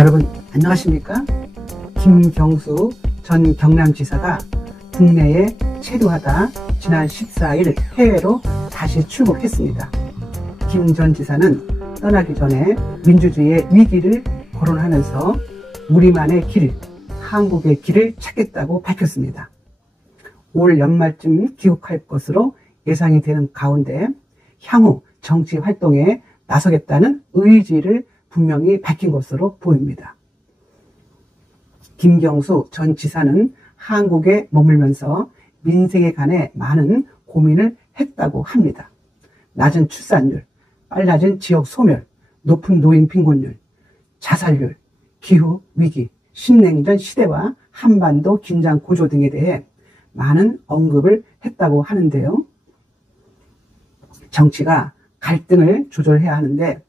여러분 안녕하십니까? 김경수 전 경남지사가 국내에 체류하다 지난 14일 해외로 다시 출국했습니다. 김 전 지사는 떠나기 전에 민주주의의 위기를 거론하면서 우리만의 길, 한국의 길을 찾겠다고 밝혔습니다. 올 연말쯤 귀국할 것으로 예상이 되는 가운데 향후 정치 활동에 나서겠다는 의지를 분명히 밝힌 것으로 보입니다. 김경수 전 지사는 한국에 머물면서 민생에 관해 많은 고민을 했다고 합니다. 낮은 출산율, 빨라진 지역 소멸, 높은 노인 빈곤율, 자살률, 기후 위기, 신냉전 시대와 한반도 긴장 고조 등에 대해 많은 언급을 했다고 하는데요. 정치가 갈등을 조절해야 하는데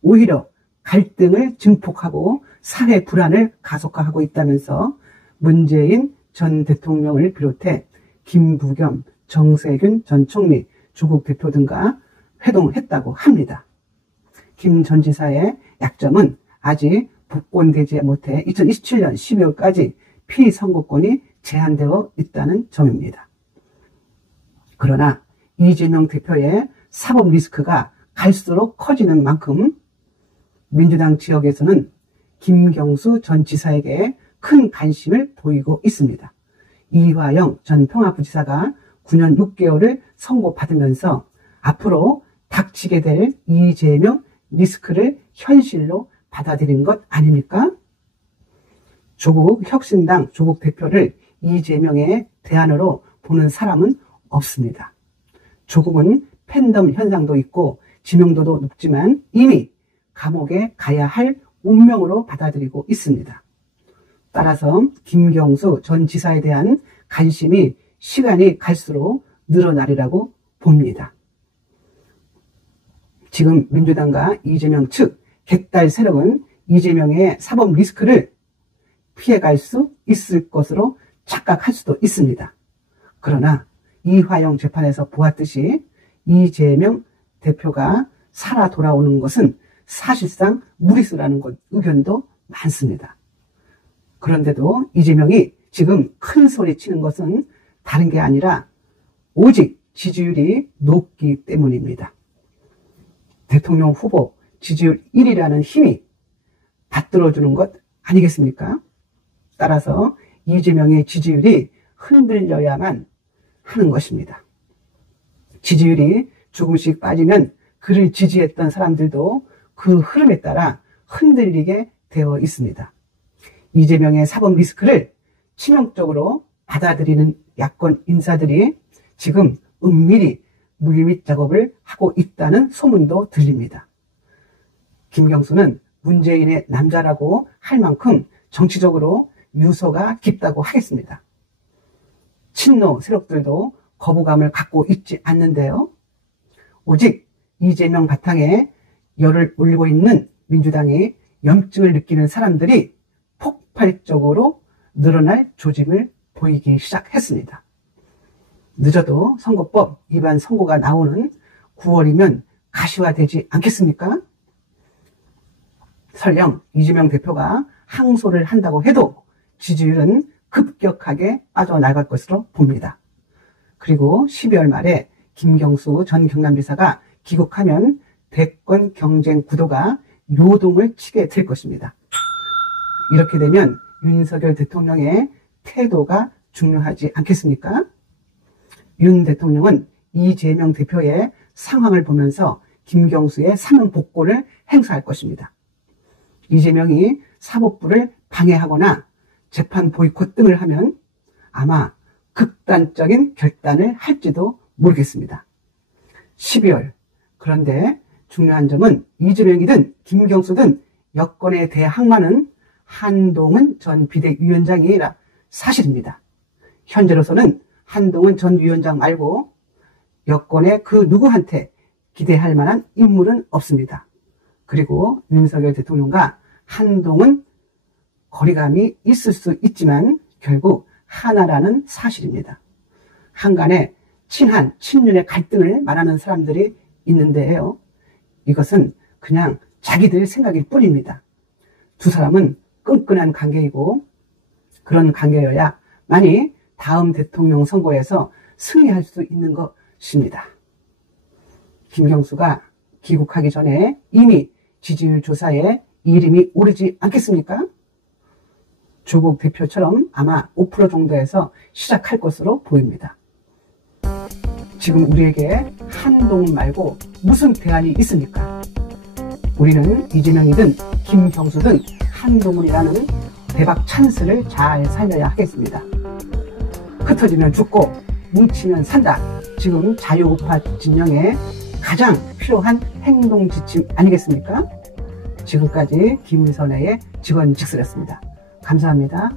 오히려 갈등을 증폭하고 사회 불안을 가속화하고 있다면서 문재인 전 대통령을 비롯해 김부겸, 정세균 전 총리, 조국 대표 등과 회동했다고 합니다. 김 전 지사의 약점은 아직 복권되지 못해 2027년 12월까지 피선거권이 제한되어 있다는 점입니다. 그러나 이재명 대표의 사법 리스크가 갈수록 커지는 만큼 민주당 지역에서는 김경수 전 지사에게 큰 관심을 보이고 있습니다. 이화영 전 평화부지사가 9년 6개월을 선고받으면서 앞으로 닥치게 될 이재명 리스크를 현실로 받아들인 것 아닙니까? 조국 혁신당 조국 대표를 이재명의 대안으로 보는 사람은 없습니다. 조국은 팬덤 현상도 있고 지명도도 높지만 이미 감옥에 가야 할 운명으로 받아들이고 있습니다. 따라서 김경수 전 지사에 대한 관심이 시간이 갈수록 늘어나리라고 봅니다. 지금 민주당과 이재명 측 객달 세력은 이재명의 사법 리스크를 피해갈 수 있을 것으로 착각할 수도 있습니다. 그러나 이화영 재판에서 보았듯이 이재명 대표가 살아 돌아오는 것은 사실상 무리수라는 의견도 많습니다. 그런데도 이재명이 지금 큰 소리 치는 것은 다른 게 아니라 오직 지지율이 높기 때문입니다. 대통령 후보 지지율 1위라는 힘이 받들어주는 것 아니겠습니까? 따라서 이재명의 지지율이 흔들려야만 하는 것입니다. 지지율이 조금씩 빠지면 그를 지지했던 사람들도 그 흐름에 따라 흔들리게 되어 있습니다. 이재명의 사법 리스크를 치명적으로 받아들이는 야권 인사들이 지금 은밀히 물밑 작업을 하고 있다는 소문도 들립니다. 김경수는 문재인의 남자라고 할 만큼 정치적으로 유서가 깊다고 하겠습니다. 친노 세력들도 거부감을 갖고 있지 않는데요. 오직 이재명 바탕에 열을 올리고 있는 민주당이 염증을 느끼는 사람들이 폭발적으로 늘어날 조짐을 보이기 시작했습니다. 늦어도 선거법 위반 선고가 나오는 9월이면 가시화되지 않겠습니까? 설령 이재명 대표가 항소를 한다고 해도 지지율은 급격하게 빠져나갈 것으로 봅니다. 그리고 12월 말에 김경수 전 경남지사가 귀국하면 대권 경쟁 구도가 요동을 치게 될 것입니다. 이렇게 되면 윤석열 대통령의 태도가 중요하지 않겠습니까? 윤 대통령은 이재명 대표의 상황을 보면서 김경수의 사면 복권을 행사할 것입니다. 이재명이 사법부를 방해하거나 재판 보이콧 등을 하면 아마 극단적인 결단을 할지도 모르겠습니다. 12월. 그런데 중요한 점은 이재명이든 김경수든 여권에 대항마는 한동훈 전 비대위원장이라 사실입니다. 현재로서는 한동훈 전 위원장 말고 여권의 그 누구한테 기대할 만한 인물은 없습니다. 그리고 윤석열 대통령과 한동훈 거리감이 있을 수 있지만 결국 하나라는 사실입니다. 한간에 친한, 친윤의 갈등을 말하는 사람들이 있는데요. 이것은 그냥 자기들 생각일 뿐입니다. 두 사람은 끈끈한 관계이고 그런 관계여야 만이 다음 대통령 선거에서 승리할 수 있는 것입니다. 김경수가 귀국하기 전에 이미 지지율 조사에 이름이 오르지 않겠습니까? 조국 대표처럼 아마 5% 정도에서 시작할 것으로 보입니다. 지금 우리에게 한동훈 말고 무슨 대안이 있습니까? 우리는 이재명이든 김경수든 한동훈이라는 대박 찬스를 잘 살려야 하겠습니다. 흩어지면 죽고 뭉치면 산다. 지금 자유우파 진영에 가장 필요한 행동 지침 아니겠습니까? 지금까지 김선혜의 직원직설이었습니다. 감사합니다.